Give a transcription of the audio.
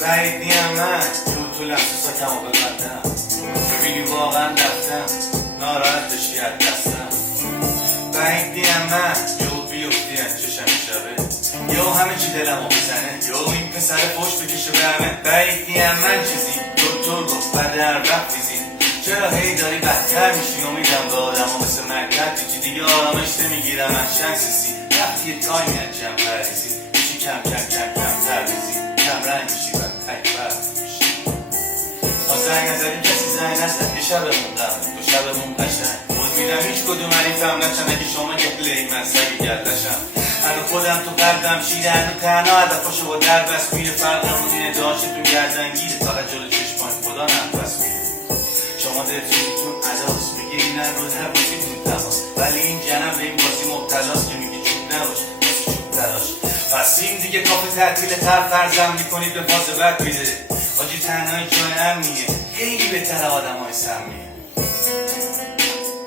بعید نیم من که تو لحظه و ببندم ببینی واقعا رفتم ناراحت بشی از دستم. بعید نیم من یهو بیفتی از چشم شبه یهو همه چی دلمو بزنه یهو این پسر پشت بکشه به همه. بعید نیم من چیزی دکتر گفت بعد هر وقت بیزی چرا هی داری بدتر میشی امیدم به آدم ها مثل مکتب دیگه دیگه آرامش نمیگیرم من شنسیسی وقتی یه تایمی از جمع پریزی میشی کم تر بیزی کم رنگ میشی و تک برد میشی. ما زنگ نزدیم کسی زنگ نزد یه شبمون قبل دو شبمون قشنگ بود میدم هیچ کدوم حریفم نشن اگه شما گله من سگی گردشم هنو خودم تو قلبم شیره هنو تنها هدفاشو با در بس میره فرقمون اینه داشتتون گردنگیره فقط جلو چشمان خدا نفس میره. شما دلتون عداست بگیری نه رو نبودیتون تماس ولی این جنم به این بازی مبتلاست که میگی چوب نباش بسی چوب تراش. پس این دیگه کافه تعطیل تر فرزم میکنید به فاز بد میده حاجی تنهایی جای امنیه خیلی بهتر آدم های سمیه.